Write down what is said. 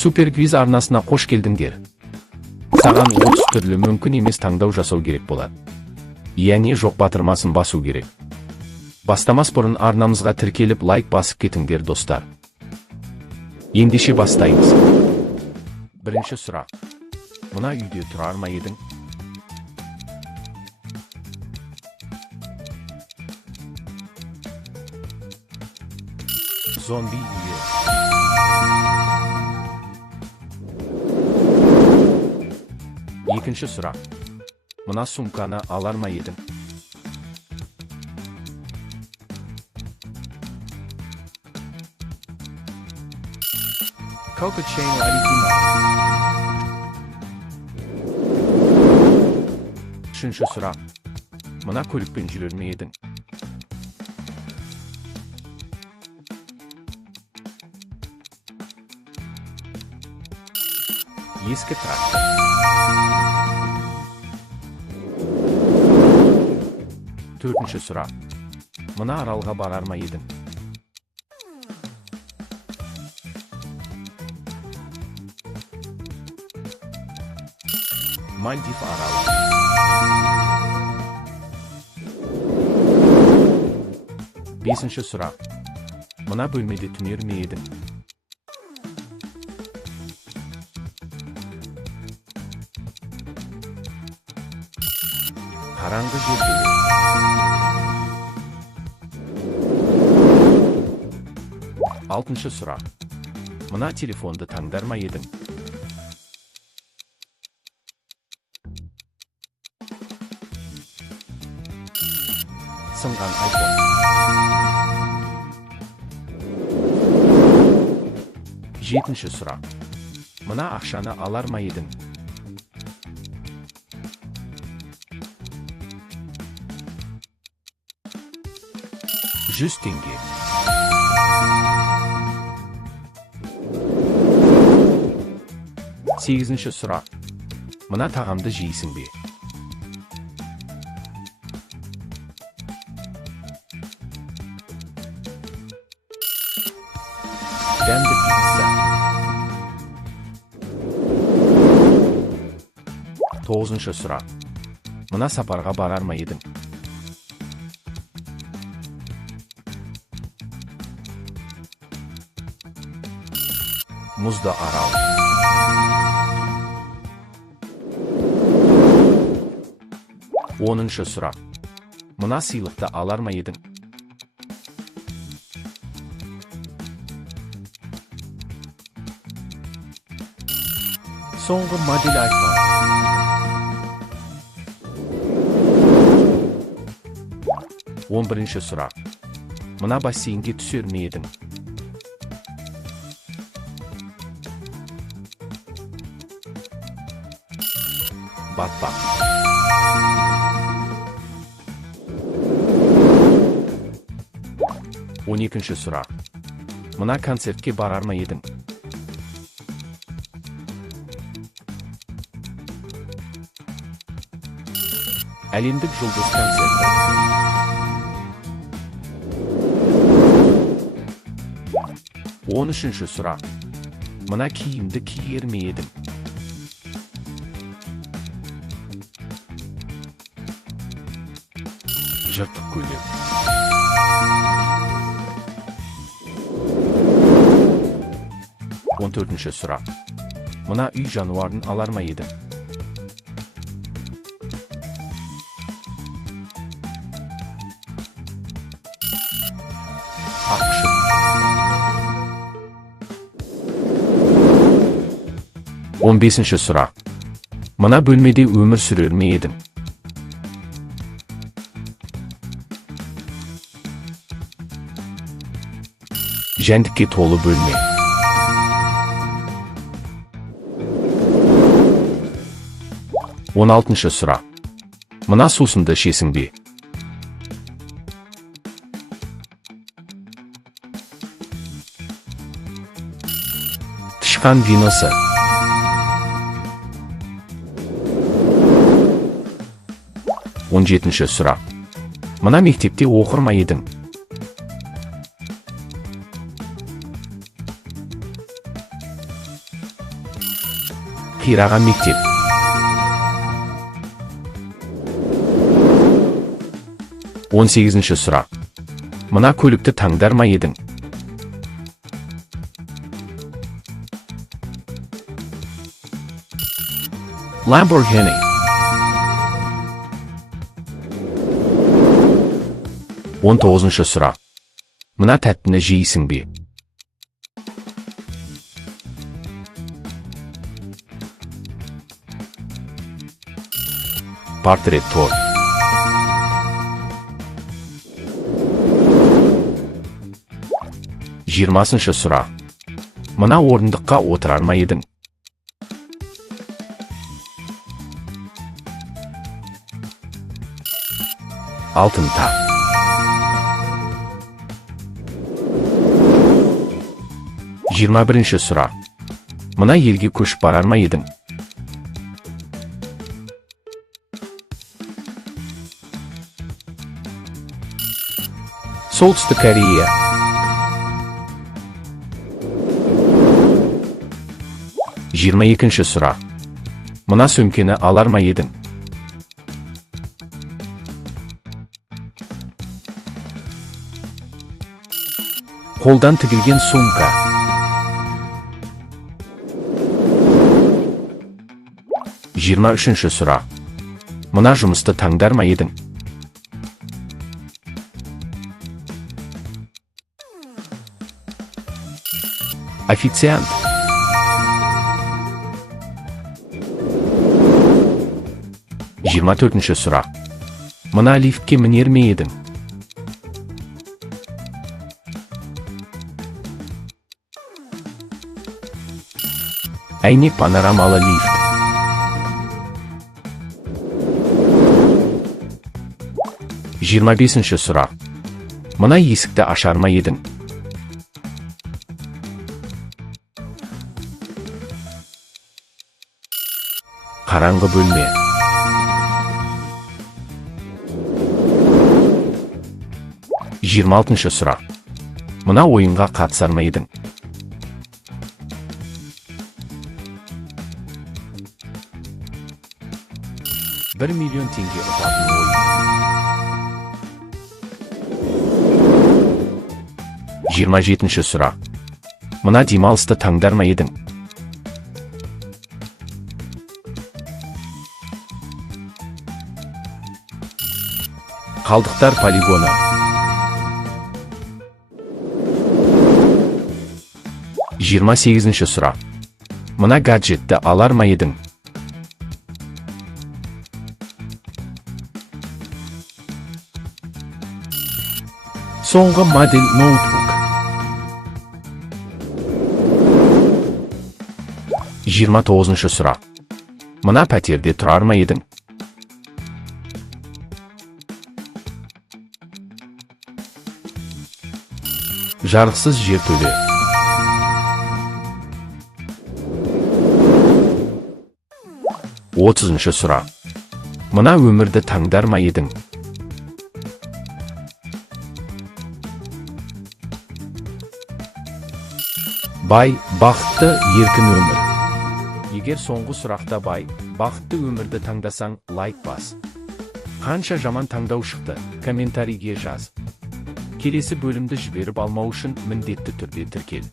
Super Quiz arnasına hoş geldingler. Саған 30 түрлі мүмкін емес таңдау жасау керек болады. Яғни жоқ батырмасын басу керек. Бастамас бұрын арнамызға тіркеліп лайк басып кетіңдер достар. Ендеше бастаймыз. Бірінші сұрақ. Мына үйде тұрар ма едің? Зомби үйі. Екінші сұрақ. Мына сумканы алар ма едің? Coca Chain оригинал. Үшінші сұрақ. Мына көлікпен жүрер ме едің? Ескі трактор. Төртінші сұрақ. Мына аралға барар ма едің? Мальдив аралы. Бесінші сұрақ. Мына бөлмеде түнер ме едің? Қараңғы жерде. Алтыншы сұрақ. Мына телефонды таңдар ма едің? Сынған iPhone. Жетінші сұрақ. Мына ақшаны алар ма едің? $100. Сегізінші сұрақ. Мына тағамды жейсің бе? Дәмді пицца. Тоғызыншы сұрақ. Мына сапарға барар ма едің? Мұзды арал. Оныншы сұрақ. Мына сыйлықты алар ма едің? Соңғы модель iPhone. 11-ші сұрақ. Мына бассейнге түсер ме едің? Батпақ. 12-ші сұрақ. Мына концертке барар ма едің? Әлемдік жұлдыз концерті. 13-ші сұрақ. Мына киімді киер ме едің? Жыртық көйлек. 14-ші сұрақ. Мына үй жануарын алар ма едің? Ақшып. 15-ші сұрақ. Мына бөлмеде өмір сүрер ме едің? Жәндікке толы бөлме. 16-ші сұрақ. Мына сусынды ішесің бе? Тышқан виносы. 17-ші сұрақ. Мына мектепте оқыр ма едің? Қираған мектеп. Он сегізінші сұрақ. Мына көлікті таңдар ма едің? Lamborghini. Он тоғызыншы сұрақ. Мына тәттіні жейсің бе? Портрет торт. Жиырмасыншы сұрақ. Мына орындыққа отырар ма едің? Алтын тақ. Жиырма бірінші сұрақ. Мына елге көшіп барар ма едің? Солтүстік Корея. Жиырма екінші сұрақ. Мына сөмкені алар ма едің? Қолдан тігілген сумка. Жиырма үшінші сұрақ. Мына жұмысты таңдар ма едің? Официант. Жиырма төртінші сұрақ. Мына лифтке мінер ме едің? Әйнек панорамалы лифт. Жиырма бесінші сұрақ. Мына есікті ашар ма едің? Қараңғы бөлме. Жиырма алтыншы сұрақ. Мына ойынға қатысар ма едің? $1 миллион теңге ұтатын ойын. Жиырма жетінші сұрақ. Мына демалысты таңдар ма едің? Қалдықтар полигоны. Жиырма сегізінші сұрақ. Мына гаджетті алар ма едің? Соңғы модель ноутбук. Жиырма тоғызыншы сұрақ. Мына пәтерде тұрар ма едің? Жарықсыз жертөле. Отызыншы сұрақ. Мына өмірді таңдар ма едің? Бай, бақытты, еркін өмір. Егер соңғы сұрақта бай, бақытты өмірді таңдасаң, лайк бас. Қанша жаман таңдау шықты, комментарийге жаз. Келесі бөлімді жіберіп алмау үшін міндетті түрде тіркел.